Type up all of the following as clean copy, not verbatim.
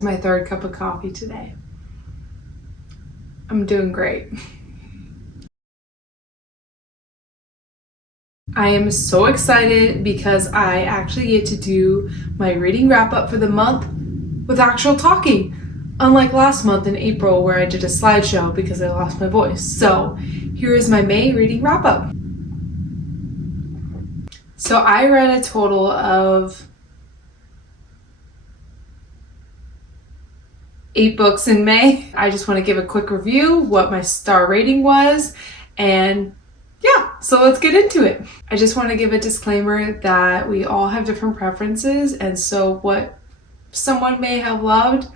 My third cup of coffee today. I'm doing great. I am so excited because I actually get to do my reading wrap up for the month with actual talking. Unlike last month in April where I did a slideshow because I lost my voice. So here is my May reading wrap up. So I read a total of 8 books in May. I just want to give a quick review, what my star rating was, and yeah, so let's get into it. I just want to give a disclaimer that we all have different preferences, and so what someone may have loved,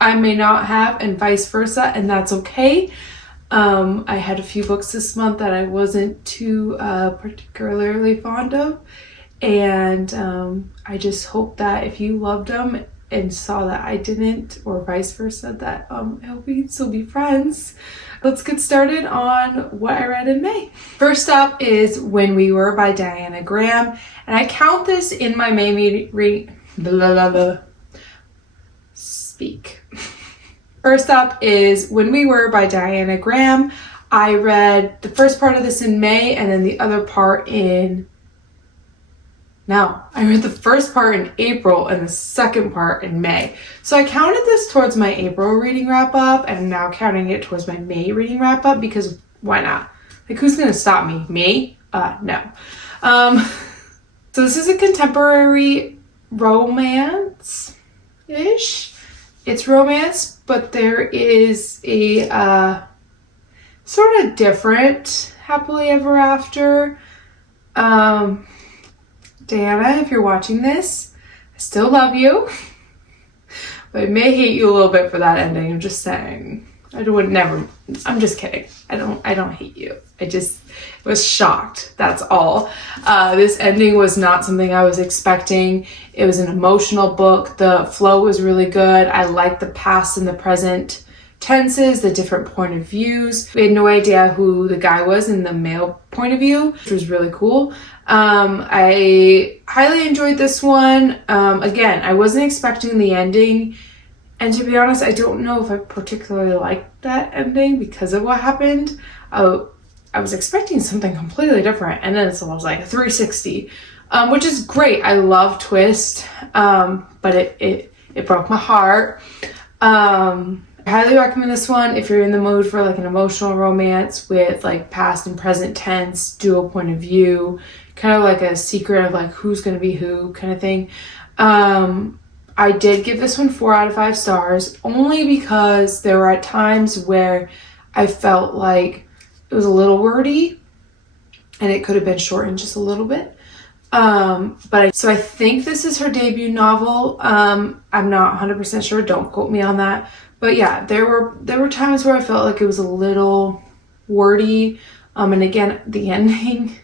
I may not have, and vice versa, and that's okay. I had a few books this month that I wasn't too particularly fond of, and I just hope that if you loved them and saw that I didn't, or vice versa, that I hope we can still be friends. Let's get started on what I read in May. First up is When We Were by Diana Graham, and I count this in my May reading. Speak. First up is When We Were by Diana Graham. I read the first part of this in May and then the other part I read the first part in April and the second part in May. So I counted this towards my April reading wrap up and I'm now counting it towards my May reading wrap up because why not? Like, who's gonna stop me? Me? No. So this is a contemporary romance-ish. It's romance, but there is a sort of different happily ever after. Diana, if you're watching this, I still love you, but I may hate you a little bit for that ending. I'm just saying. I'm just kidding. I don't hate you. I just was shocked. That's all. This ending was not something I was expecting. It was an emotional book. The flow was really good. I liked the past and the present tenses, the different point of views. We had no idea who the guy was in the male point of view, which was really cool. I highly enjoyed this one. Again, I wasn't expecting the ending. And to be honest, I don't know if I particularly liked that ending because of what happened. I was expecting something completely different, and then it was like a 360, which is great. I love twist, but it broke my heart. I highly recommend this one if you're in the mood for like an emotional romance with like past and present tense, dual point of view, kind of like a secret of like who's gonna be who kind of thing. I did give this one 4 out of 5 stars only because there were at times where I felt like it was a little wordy and it could have been shortened just a little bit. So I think this is her debut novel. I'm not 100% sure. Don't quote me on that. But yeah, there were times where I felt like it was a little wordy. And again, the ending,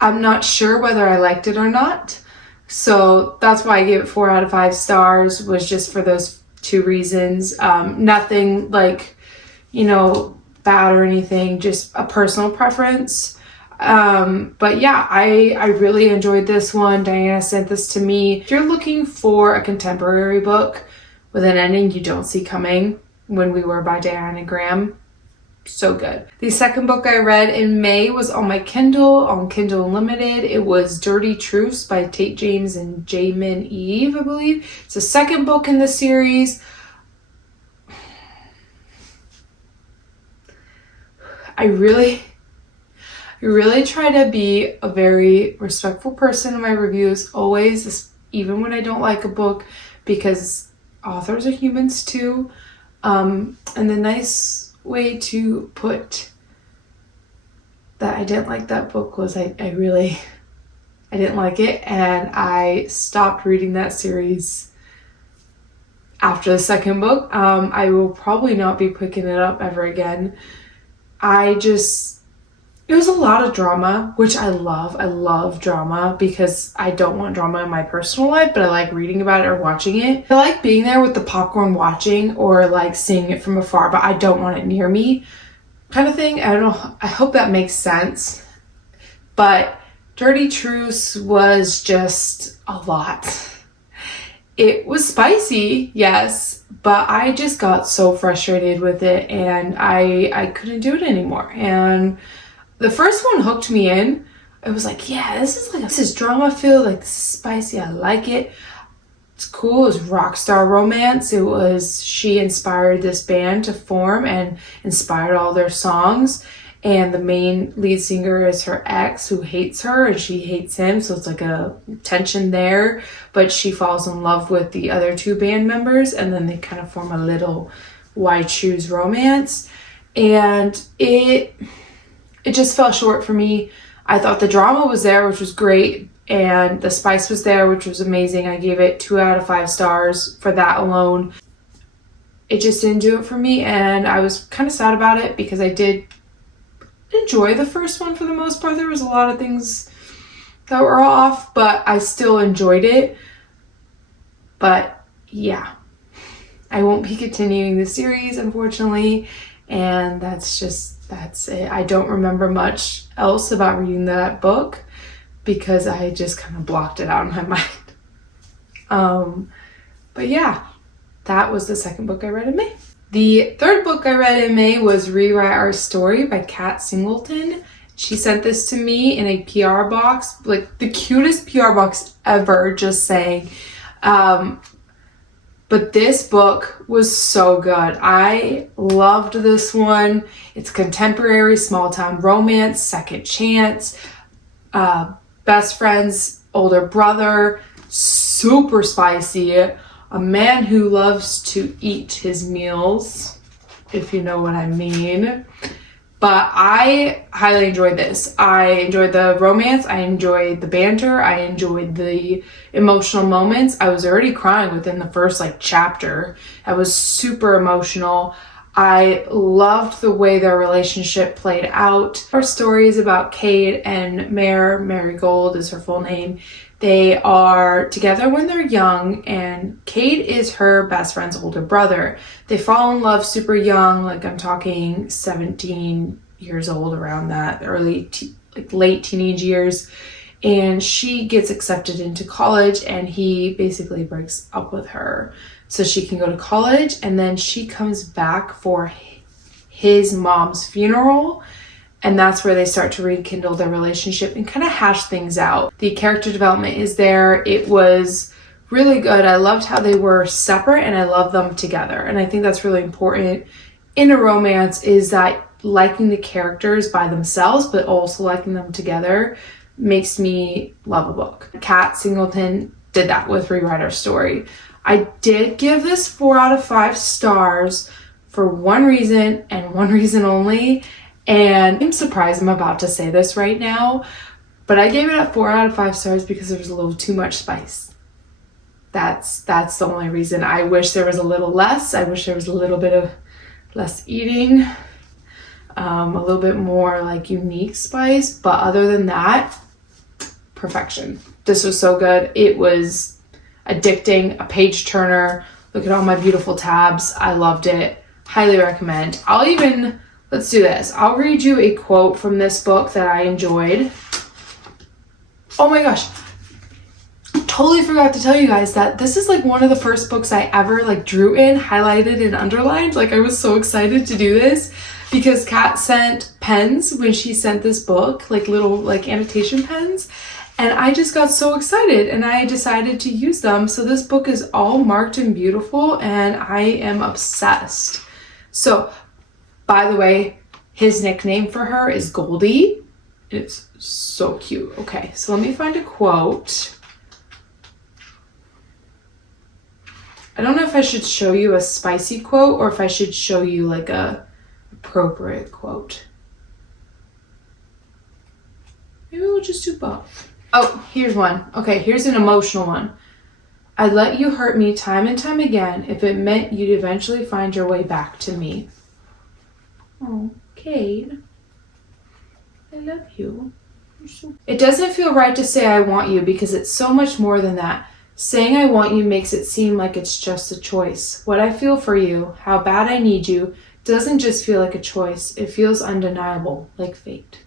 I'm not sure whether I liked it or not. So that's why I gave it 4 out of 5 stars, was just for those 2 reasons. Nothing like, bad or anything, just a personal preference. But yeah, I really enjoyed this one. Diana sent this to me. If you're looking for a contemporary book with an ending you don't see coming, When We Were by Diana Graham, so good. The second book I read in May was on my Kindle, on Kindle Unlimited. It was Dirty Truce by Tate James and Jamin Eve, I believe. It's the second book in the series. I really try to be a very respectful person in my reviews, always, even when I don't like a book, because authors are humans too. And the nice way to put that I didn't like that book was I didn't like it, and I stopped reading that series after the second book. I will probably not be picking it up ever again. It was a lot of drama, which I love. I love drama because I don't want drama in my personal life, but I like reading about it or watching it. I like being there with the popcorn watching or like seeing it from afar, but I don't want it near me kind of thing. I don't know. I hope that makes sense. But Dirty Truce was just a lot. It was spicy, yes, but I just got so frustrated with it, and I couldn't do it anymore. And the first one hooked me in. I was like, yeah, this is drama filled, like this is spicy, I like it. It's cool. It was rock star romance. She inspired this band to form and inspired all their songs. And the main lead singer is her ex who hates her and she hates him. So it's like a tension there. But she falls in love with the other two band members and then they kind of form a little why choose romance. And it just fell short for me. I thought the drama was there, which was great. And the spice was there, which was amazing. I gave it 2 out of 5 stars for that alone. It just didn't do it for me. And I was kind of sad about it because I did enjoy the first one for the most part. There was a lot of things that were off, but I still enjoyed it. But yeah, I won't be continuing the series, unfortunately. And that's it. I don't remember much else about reading that book because I just kind of blocked it out in my mind. But yeah, that was the second book I read in May. The third book I read in May was Rewrite Our Story by Kat Singleton. She sent this to me in a PR box, like the cutest PR box ever, just saying. But this book was so good. I loved this one. It's contemporary, small town romance, second chance, best friend's older brother, super spicy, a man who loves to eat his meals, if you know what I mean. But I highly enjoyed this. I enjoyed the romance. I enjoyed the banter. I enjoyed the emotional moments. I was already crying within the first chapter. I was super emotional. I loved the way their relationship played out. Our story is about Kate and Marigold is her full name. They are together when they're young, and Kate is her best friend's older brother. They fall in love super young, I'm talking 17 years old, around that, late teenage years. And she gets accepted into college, and he basically breaks up with her so she can go to college. And then she comes back for his mom's funeral. And that's where they start to rekindle their relationship and kind of hash things out. The character development is there. It was really good. I loved how they were separate and I love them together. And I think that's really important in a romance, is that liking the characters by themselves, but also liking them together makes me love a book. Kat Singleton did that with Rewrite Our Story. I did give this 4 out of 5 stars for one reason and one reason only. And I'm surprised I'm about to say this right now, but I gave it a 4 out of 5 stars because there was a little too much spice. That's the only reason. I wish there was a little less. I wish there was a little bit of less eating, a little bit more unique spice. But other than that, perfection. This was so good. It was addicting, a page turner. Look at all my beautiful tabs. I loved it. Highly recommend. Let's do this. I'll read you a quote from this book that I enjoyed. Oh my gosh. Totally forgot to tell you guys that this is one of the first books I ever drew in, highlighted, and underlined. I was so excited to do this because Kat sent pens when she sent this book, little annotation pens. And I just got so excited and I decided to use them. So this book is all marked and beautiful and I am obsessed. So, by the way, his nickname for her is Goldie. It's so cute. Okay, so let me find a quote. I don't know if I should show you a spicy quote or if I should show you a appropriate quote. Maybe we'll just do both. Oh, here's one. Okay, here's an emotional one. I'd let you hurt me time and time again if it meant you'd eventually find your way back to me. Oh, Kate, I love you. It doesn't feel right to say I want you because it's so much more than that. Saying I want you makes it seem like it's just a choice. What I feel for you, how bad I need you, doesn't just feel like a choice. It feels undeniable, like fate.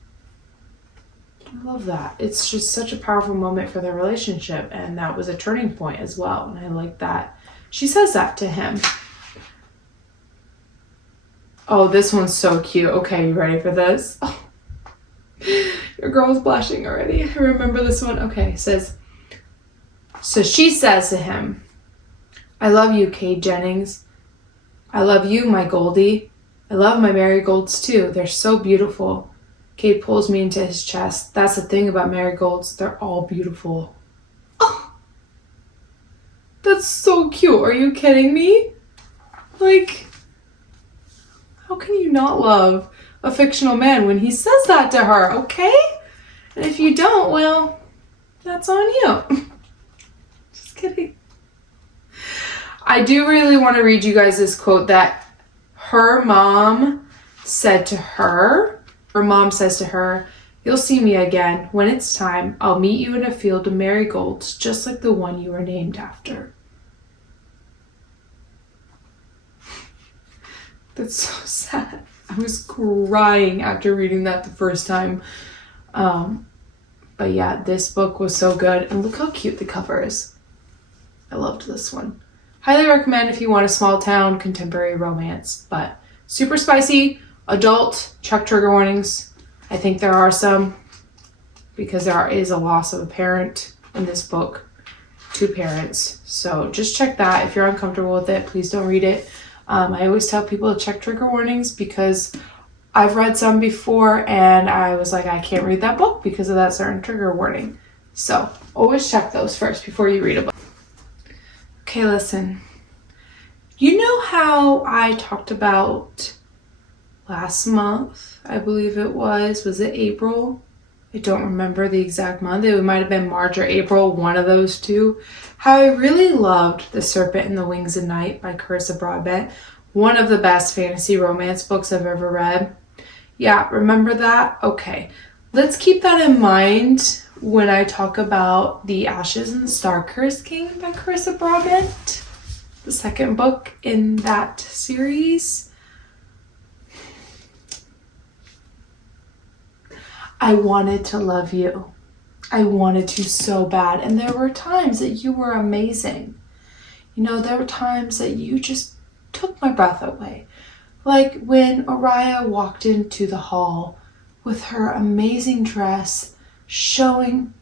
I love that. It's just such a powerful moment for their relationship, and that was a turning point as well. And I like that she says that to him. Oh, this one's so cute. Okay, you ready for this? Oh, your girl's blushing already. I remember this one. Okay, it says, so she says to him, I love you, Kate Jennings. I love you, my Goldie. I love my marigolds too. They're so beautiful. Kate pulls me into his chest. That's the thing about marigolds. They're all beautiful. Oh, that's so cute. Are you kidding me? Like, how can you not love a fictional man when he says that to her, okay? And if you don't, well, that's on you. Just kidding. I do really want to read you guys this quote that her mom said to her. Her mom says to her, you'll see me again. When it's time, I'll meet you in a field of marigolds, just like the one you were named after. That's so sad. I was crying after reading that the first time. But yeah, this book was so good. And look how cute the cover is. I loved this one. Highly recommend if you want a small town contemporary romance. But super spicy, adult, check trigger warnings. I think there are some, because there is a loss of a parent in this book. 2 parents. So just check that. If you're uncomfortable with it, please don't read it. I always tell people to check trigger warnings because I've read some before and I was like, I can't read that book because of that certain trigger warning. So always check those first before you read a book. Okay, listen. You know how I talked about last month, I believe it was it April? I don't remember the exact month. It might have been March or April, one of those two. How I really loved The Serpent and the Wings of Night by Carissa Broadbent. One of the best fantasy romance books I've ever read. Yeah, remember that? Okay. Let's keep that in mind when I talk about The Ashes and the Star-Cursed King by Carissa Broadbent. The second book in that series. I wanted to love you. I wanted to so bad. And there were times that you were amazing. You know, there were times that you just took my breath away. Like when Araya walked into the hall with her amazing dress, showing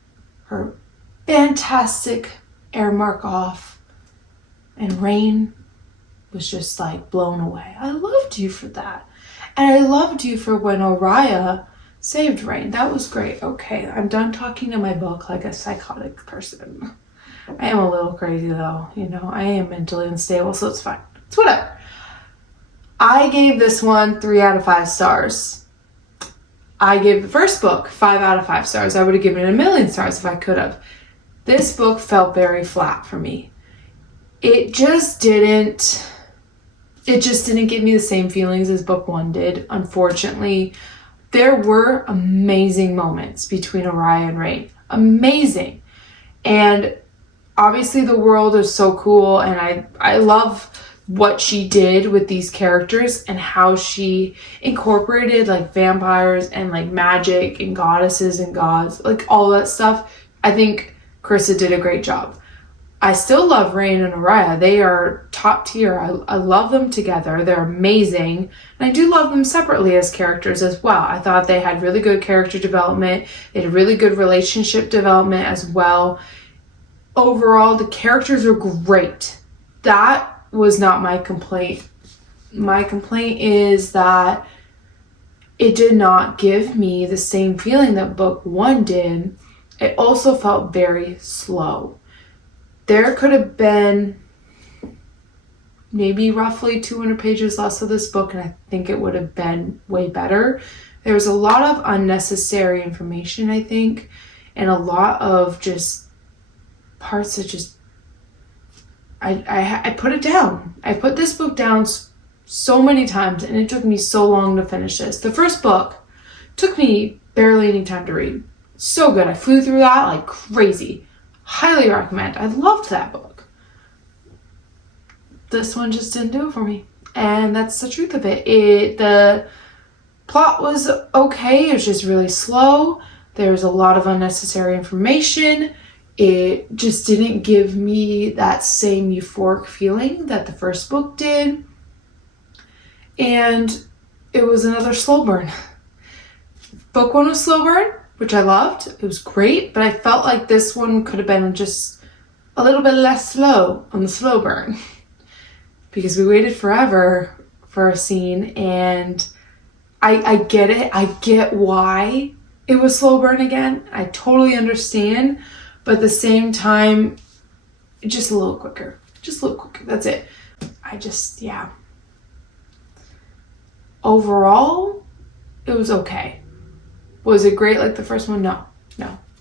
her fantastic air mark off, and Rain was just like blown away. I loved you for that. And I loved you for when Araya saved Rain. That was great. Okay, I'm done talking to my book like a psychotic person. I am a little crazy though, you know. I am mentally unstable, so it's fine. It's whatever. I gave this one 3 out of 5 stars. I gave the first book 5 out of 5 stars. I would have given it 1,000,000 stars if I could have. This book felt very flat for me. It just didn't give me the same feelings as book 1 did, unfortunately. There were amazing moments between Araya and Rain. Amazing. And obviously the world is so cool, and I love what she did with these characters and how she incorporated like vampires and like magic and goddesses and gods, like all that stuff. I think Carissa did a great job. I still love Rain and Araya. They are top tier. I love them together. They're amazing. And I do love them separately as characters as well. I thought they had really good character development. They had really good relationship development as well. Overall, the characters are great. That was not my complaint. My complaint is that it did not give me the same feeling that book 1 did. It also felt very slow. There could have been maybe roughly 200 pages less of this book, and I think it would have been way better. There was a lot of unnecessary information, I think, and a lot of just parts that just... I put it down. I put this book down so many times, and it took me so long to finish this. The first book took me barely any time to read. So good. I flew through that like crazy. Highly recommend. I loved that book. This one just didn't do it for me. And that's the truth of it. The plot was okay. It was just really slow. There's a lot of unnecessary information. It just didn't give me that same euphoric feeling that the first book did. And it was another slow burn. Book 1 was slow burn, which I loved. It was great, but I felt like this one could have been just a little bit less slow on the slow burn because we waited forever for a scene, and I get it. I get why it was slow burn again. I totally understand, but at the same time, just a little quicker. Just a little quicker. That's it. Yeah. Overall, it was okay. Was it great like the first one? No.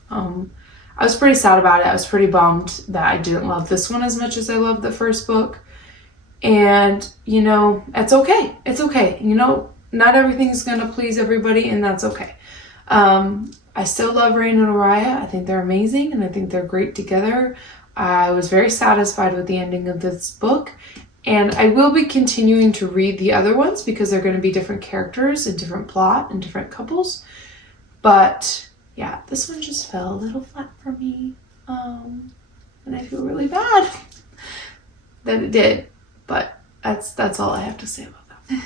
I was pretty sad about it. I was pretty bummed that I didn't love this one as much as I loved the first book. And, it's okay. It's okay. Not everything's going to please everybody, and that's okay. I still love Rain and Araya. I think they're amazing, and I think they're great together. I was very satisfied with the ending of this book, and I will be continuing to read the other ones because they're going to be different characters and different plot and different couples. But yeah, this one just fell a little flat for me, and I feel really bad that it did. But that's all I have to say about that.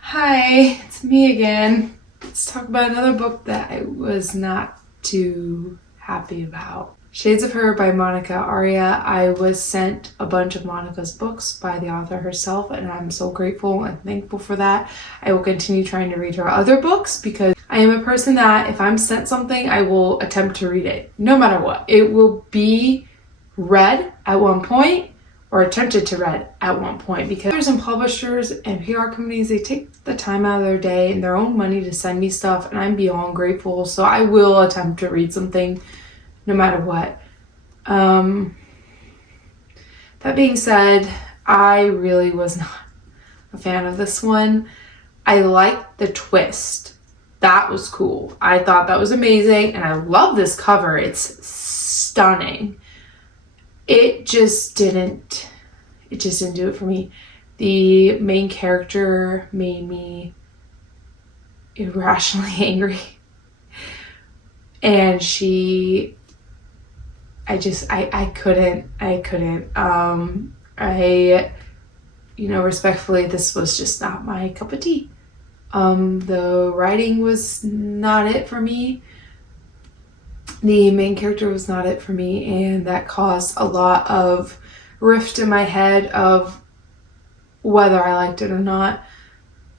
Hi, it's me again. Let's talk about another book that I was not too happy about. Shades of Her by Monica Aria. I was sent a bunch of Monica's books by the author herself, and I'm so grateful and thankful for that. I will continue trying to read her other books because I am a person that if I'm sent something, I will attempt to read it, no matter what. It will be read at one point or attempted to read at one point, because authors and publishers and PR companies, they take the time out of their day and their own money to send me stuff, and I'm beyond grateful. So I will attempt to read something no matter what. That being said, I really was not a fan of this one. I liked the twist. That was cool. I thought that was amazing, and I love this cover. It's stunning. It just didn't do it for me. The main character made me irrationally angry. And I couldn't. Respectfully, this was just not my cup of tea. The writing was not it for me. The main character was not it for me, and that caused a lot of rift in my head of whether I liked it or not.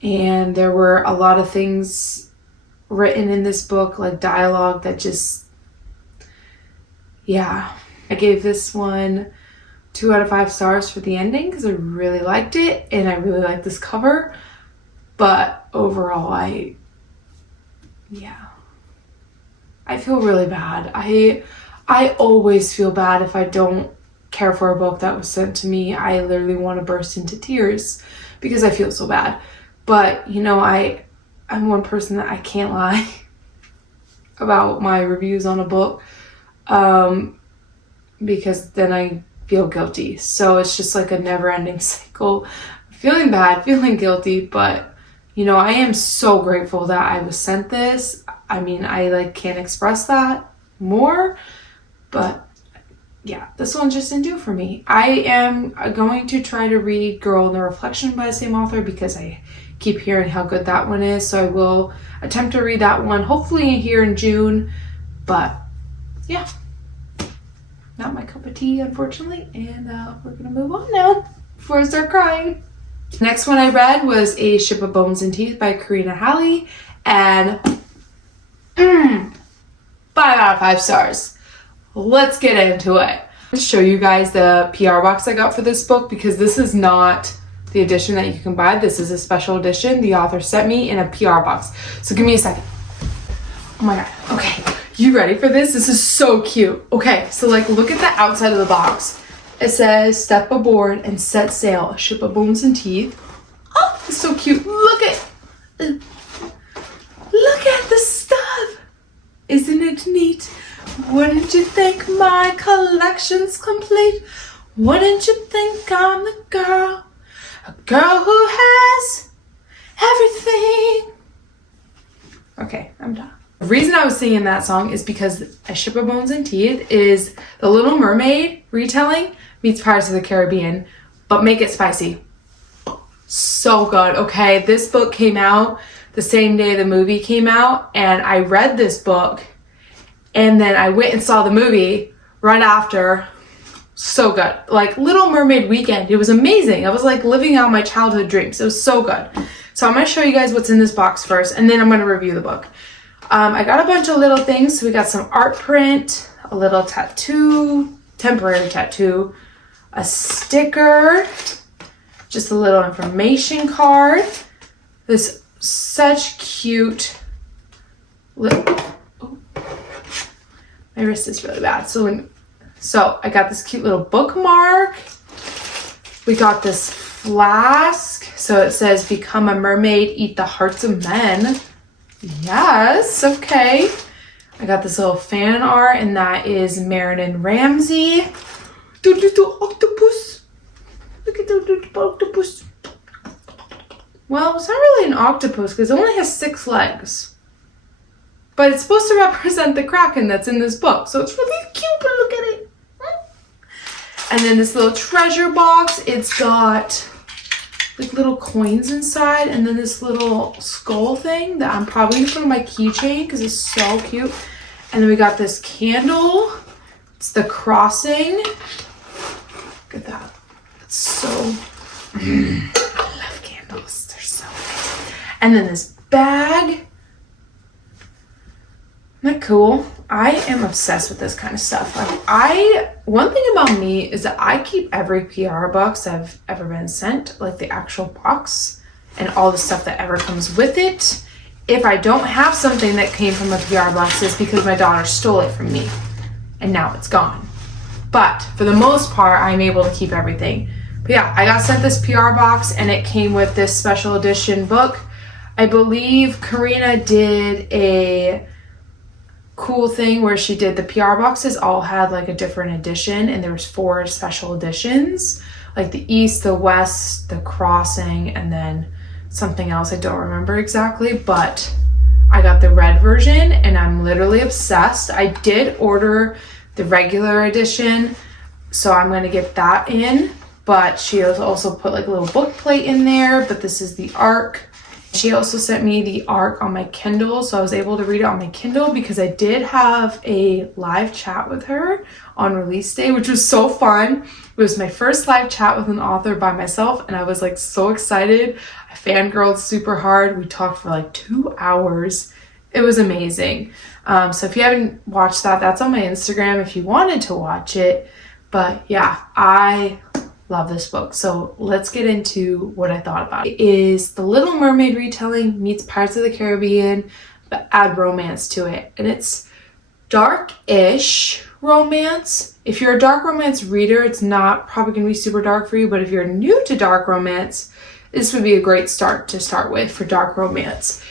And there were a lot of things written in this book, like dialogue, that just, yeah. I gave this one 2 out of 5 stars for the ending because I really liked it and I really liked this cover. But overall, I feel really bad. I always feel bad if I don't care for a book that was sent to me. I literally want to burst into tears because I feel so bad. But, I'm one person that I can't lie about my reviews on a book because then I feel guilty. So it's just like a never-ending cycle. Feeling bad, feeling guilty, but I am so grateful that I was sent this. I mean, I can't express that more, but yeah, this one just didn't do it for me. I am going to try to read Girl in the Reflection by the same author because I keep hearing how good that one is. So I will attempt to read that one, hopefully here in June. But yeah, not my cup of tea, unfortunately. And we're going to move on now before I start crying. Next one I read was A Ship of Bones and Teeth by Karina Halley, and 5 out of 5 stars. Let's get into it. I'll show you guys the PR box I got for this book because this is not the edition that you can buy. This is a special edition the author sent me in a PR box. So give me a second. Oh my god. Okay, you ready for this? This is so cute. Okay, so look at the outside of the box. It says, "Step aboard and set sail, a ship of bones and teeth." Oh, it's so cute. Look at the stuff. Isn't it neat? Wouldn't you think my collection's complete? Wouldn't you think I'm the girl? A girl who has everything. Okay, I'm done. The reason I was singing that song is because A Ship of Bones and Teeth is The Little Mermaid retelling meets Pirates of the Caribbean, but make it spicy. So good. Okay, this book came out the same day the movie came out, and I read this book and then I went and saw the movie right after. So good. Like Little Mermaid weekend. It was amazing. I was like living out my childhood dreams. It was so good. So I'm going to show you guys what's in this box first, and then I'm going to review the book. I got a bunch of little things. So we got some art print, a little tattoo, temporary tattoo, a sticker, just a little information card. This such cute little, oh, my wrist is really bad. So I got this cute little bookmark. We got this flask. So it says, become a mermaid, eat the hearts of men. Yes, okay. I got this little fan art, and that is Marin and Ramsey. The little octopus. Look at the little octopus. Well, it's not really an octopus because it only has 6 legs. But it's supposed to represent the kraken that's in this book. So it's really cute, but look at it. And then this little treasure box. It's got like little coins inside, and then this little skull thing that I'm probably gonna put on my keychain because it's so cute. And then we got this candle. It's the crossing. Look at that. It's so I love candles. They're so nice. And then this bag. Isn't that cool? I am obsessed with this kind of stuff. One thing about me is that I keep every PR box I've ever been sent, like the actual box and all the stuff that ever comes with it. If I don't have something that came from a PR box, it's because my daughter stole it from me and now it's gone. But for the most part, I'm able to keep everything. But yeah, I got sent this PR box and it came with this special edition book. I believe Karina did a cool thing where she did the PR boxes all had like a different edition, and there was 4 special editions, like the East, the West, the Crossing, and then something else I don't remember exactly, but I got the red version and I'm literally obsessed. I did order the regular edition, so I'm going to get that in, but she has also put like a little book plate in there, but this is the ARC. She also sent me the ARC on my Kindle, so I was able to read it on my Kindle because I did have a live chat with her on release day, which was so fun. It was my first live chat with an author by myself, and I was like so excited. I fangirled super hard. We talked for like 2 hours. It was amazing. So if you haven't watched that, that's on my Instagram if you wanted to watch it. But yeah, I love this book. So let's get into what I thought about it. It is The Little Mermaid retelling meets Pirates of the Caribbean, but add romance to it. And it's dark-ish romance. If you're a dark romance reader, it's not probably going to be super dark for you, but if you're new to dark romance, this would be a great start to start with for dark romance.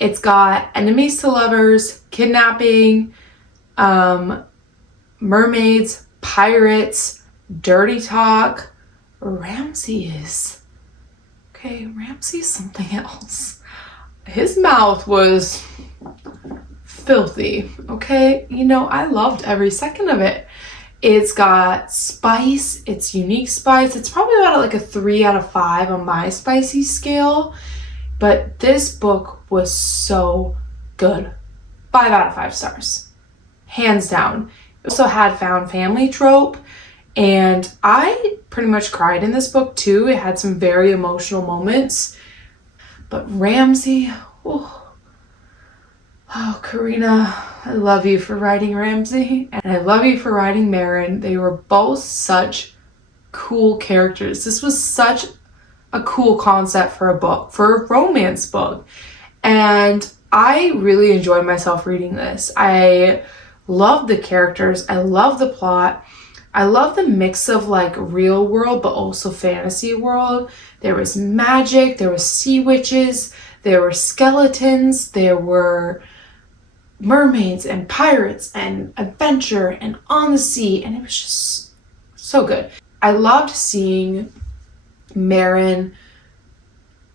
It's got enemies to lovers, kidnapping, mermaids, pirates, dirty talk. Ramsey is something else. His mouth was filthy. Okay, you know, I loved every second of it. It's got spice. It's unique spice. It's probably about like a 3 out of 5 on my spicy scale, but this book was so good. 5 out of 5 stars, hands down. It also had found family trope, and I pretty much cried in this book too. It had some very emotional moments. But Ramsey, oh, Karina, I love you for writing Ramsey, and I love you for writing Marin. They were both such cool characters. This was such a cool concept for a book, for a romance book. And I really enjoyed myself reading this. I love the characters. I love the plot. I love the mix of like real world, but also fantasy world. There was magic, there was sea witches, there were skeletons, there were mermaids and pirates and adventure and on the sea. And it was just so good. I loved seeing Marin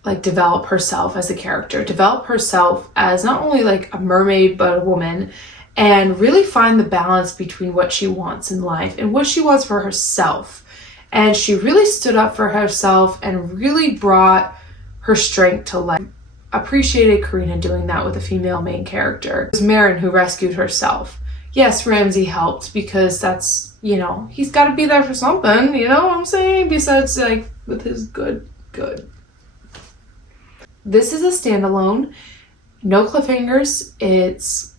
like develop herself as a character, develop herself as not only like a mermaid but a woman, and really find the balance between what she wants in life and what she wants for herself. And she really stood up for herself and really brought her strength to life. Appreciated Karina doing that with a female main character. It was Marin who rescued herself. Yes, Ramsey helped because that's, you know, he's got to be there for something, you know what I'm saying? Besides, like, with his good. This is a standalone, no cliffhangers. It's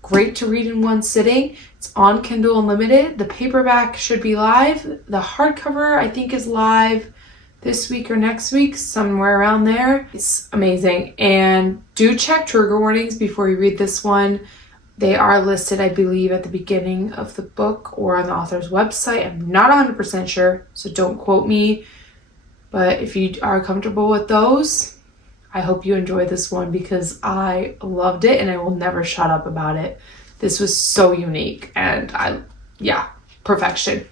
great to read in one sitting. It's on Kindle Unlimited. The paperback should be live. The hardcover, I think, is live this week or next week, somewhere around there. It's amazing. And do check trigger warnings before you read this one. They are listed, I believe, at the beginning of the book or on the author's website. I'm not 100% sure, so don't quote me. But if you are comfortable with those, I hope you enjoy this one because I loved it and I will never shut up about it. This was so unique and perfection.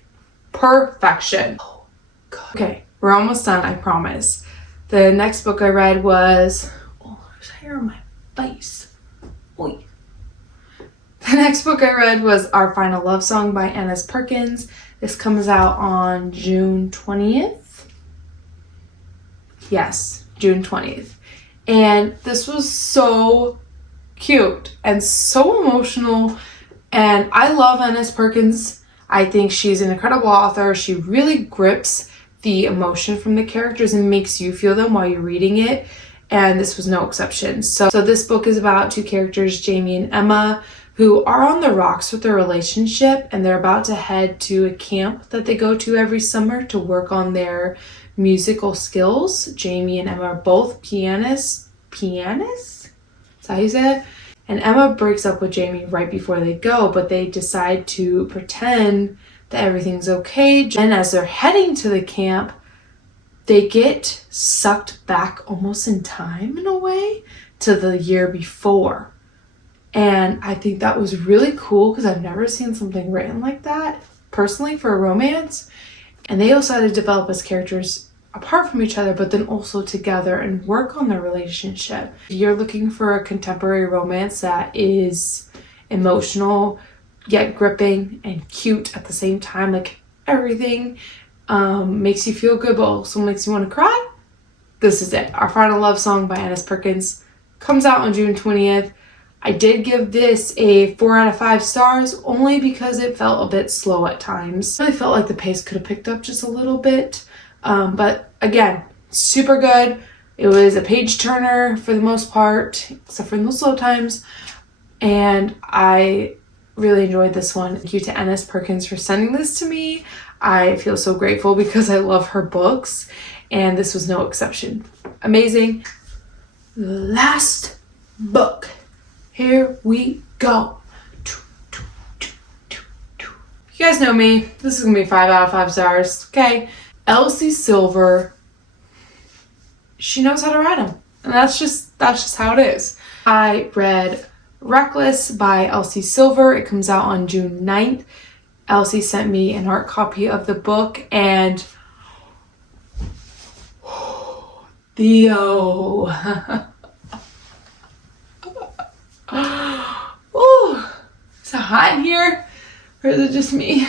Oh, God. Okay, we're almost done, I promise. The next book I read was, there's hair on my face. Oy. The next book I read was Our Final Love Song by Annis Perkins. This comes out on June 20th. Yes, June 20th. And this was so cute and so emotional. And I love Annis Perkins. I think she's an incredible author. She really grips the emotion from the characters and makes you feel them while you're reading it. And this was no exception. So this book is about two characters, Jamie and Emma, who are on the rocks with their relationship. And they're about to head to a camp that they go to every summer to work on their musical skills. Jamie and Emma are both pianists? Is that how you say it? And Emma breaks up with Jamie right before they go, but they decide to pretend that everything's okay. And as they're heading to the camp, they get sucked back almost in time in a way to the year before. And I think that was really cool because I've never seen something written like that personally for a romance. And they also had to develop as characters apart from each other, but then also together and work on their relationship. If you're looking for a contemporary romance that is emotional, yet gripping and cute at the same time, like everything makes you feel good, but also makes you want to cry, this is it. Our Final Love Song by Annis Perkins comes out on June 20th. I did give this a 4 out of 5 stars only because it felt a bit slow at times. I felt like the pace could have picked up just a little bit. But again, super good. It was a page turner for the most part, except for in the slow times. And I really enjoyed this one. Thank you to Annis Perkins for sending this to me. I feel so grateful because I love her books. And this was no exception. Amazing. Last book. Here we go. You guys know me. This is going to be 5 out of 5 stars. Okay. Elsie Silver, she knows how to write them. And that's just how it is. I read Reckless by Elsie Silver. It comes out on June 9th. Elsie sent me an art copy of the book and Theo. Oh, is it hot in here? Or is it just me?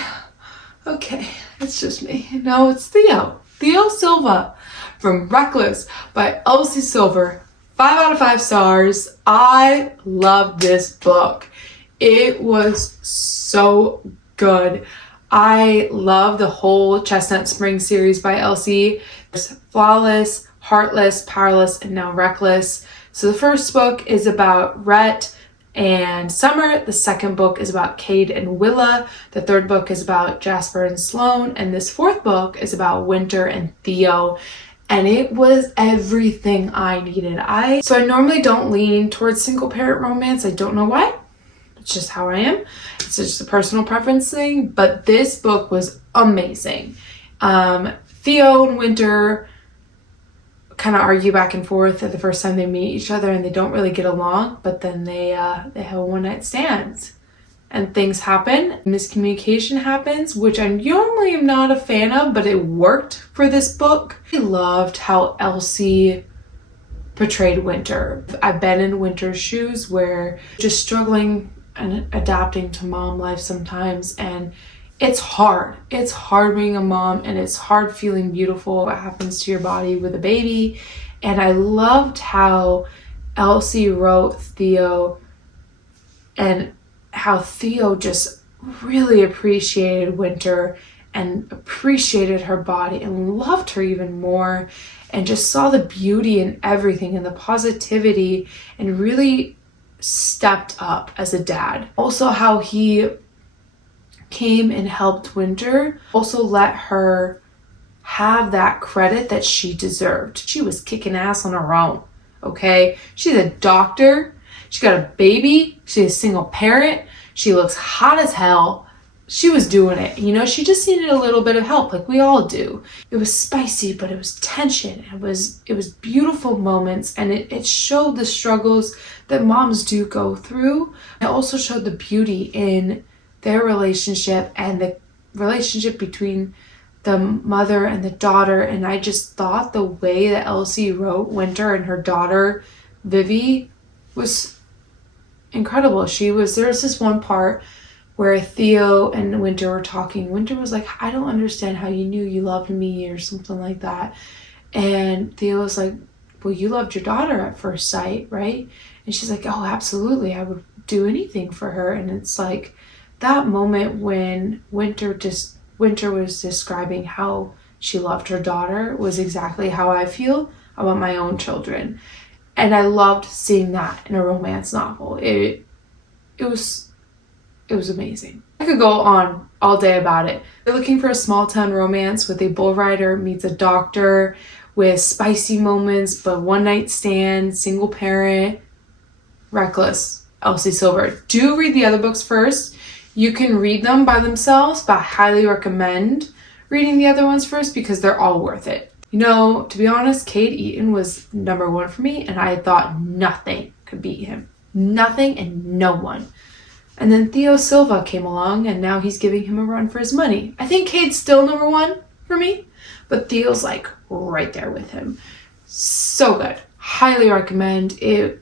Okay, it's just me. No, it's Theo. Theo Silva from Reckless by Elsie Silver. 5 out of 5 stars. I love this book. It was so good. I love the whole Chestnut Spring series by Elsie. There's Flawless, Heartless, Powerless, and now Reckless. So the first book is about Rhett and Summer. The second book is about Cade and Willa. The third book is about Jasper and Sloane. And this fourth book is about Winter and Theo. And it was everything I needed. So I normally don't lean towards single parent romance. I don't know why. It's just how I am. It's just a personal preference thing. But this book was amazing. Theo and Winter kind of argue back and forth at the first time they meet each other and they don't really get along, but then they have a one-night stand and things happen. Miscommunication happens, which I normally am not a fan of, but it worked for this book. I loved how Elsie portrayed Winter. I've been in Winter's shoes where just struggling and adapting to mom life sometimes, and it's hard. It's hard being a mom, and it's hard feeling beautiful. What happens to your body with a baby. And I loved how Elsie wrote Theo, and how Theo just really appreciated Winter and appreciated her body and loved her even more, and just saw the beauty in everything and the positivity, and really stepped up as a dad. Also how he came and helped Winter, also let her have that credit that she deserved. She was kicking ass on her own, okay? She's a doctor, she got a baby, she's a single parent, she looks hot as hell. She was doing it, you know, she just needed a little bit of help like we all do. It was spicy, but it was tension. It was beautiful moments, and it showed the struggles that moms do go through. It also showed the beauty in their relationship and the relationship between the mother and the daughter. And I just thought the way that Elsie wrote Winter and her daughter Vivi was incredible. There's this one part where Theo and Winter were talking. Winter was like, I don't understand how you knew you loved me, or something like that. And Theo was like, well, you loved your daughter at first sight, right? And she's like, oh, absolutely. I would do anything for her. And it's like that moment when Winter was describing how she loved her daughter was exactly how I feel about my own children. And I loved seeing that in a romance novel. It was amazing. I could go on all day about it. They're looking for a small town romance with a bull rider meets a doctor, with spicy moments, but one night stand, single parent, reckless, Elsie Silver. Do read the other books first. You can read them by themselves, but I highly recommend reading the other ones first because they're all worth it. You know, to be honest, Cade Eaton was #1 for me, and I thought nothing could beat him. Nothing and no one. And then Theo Silva came along, and now he's giving him a run for his money. I think Cade's still #1 for me, but Theo's like right there with him. So good. Highly recommend it.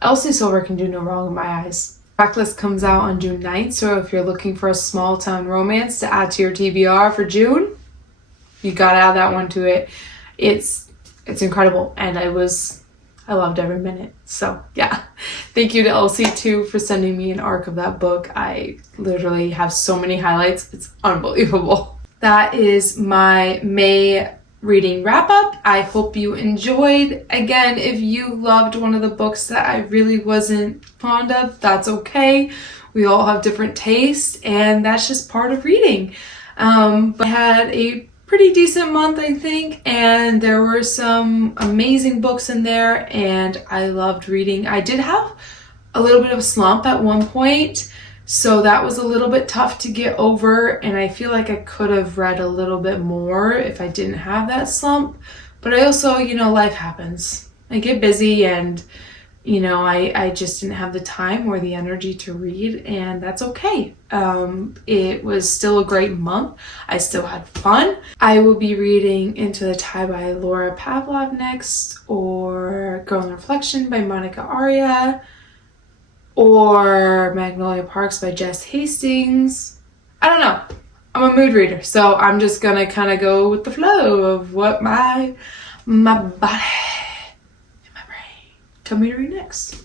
Elsie Silver can do no wrong in my eyes. Reckless comes out on June 9th, so if you're looking for a small town romance to add to your TBR for June, you gotta add that one to it. It's incredible, and I loved every minute. So yeah, thank you to Elsie too for sending me an arc of that book. I literally have so many highlights. It's unbelievable. That is my May reading wrap up. I hope you enjoyed. Again, if you loved one of the books that I really wasn't fond of, that's okay. We all have different tastes, and that's just part of reading. But I had a pretty decent month, I think, and there were some amazing books in there, and I loved reading. I did have a little bit of a slump at one point, so that was a little bit tough to get over, and I feel like I could have read a little bit more if I didn't have that slump. But I also, you know, life happens. I get busy, and you know, I just didn't have the time or the energy to read, and that's okay. It was still a great month. I still had fun. I will be reading Into the Tide by Laura Pavlov next, or Girl in Reflection by Monica Aria, or Magnolia Parks by Jess Hastings. I don't know. I'm a mood reader, so I'm just gonna kind of go with the flow of what my body tell me to read next.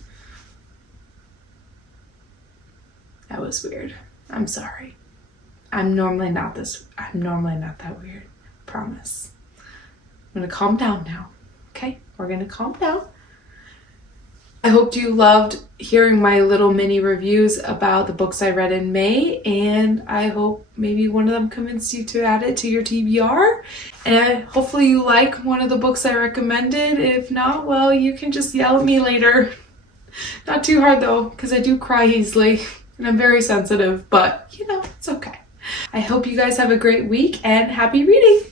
That was weird. I'm sorry. I'm normally not that weird. Promise. I'm gonna calm down now. Okay? We're gonna calm down. I hope you loved hearing my little mini reviews about the books I read in May, and I hope maybe one of them convinced you to add it to your TBR. And hopefully you like one of the books I recommended. If not, well, you can just yell at me later. Not too hard though, because I do cry easily and I'm very sensitive, but you know, it's okay. I hope you guys have a great week and happy reading.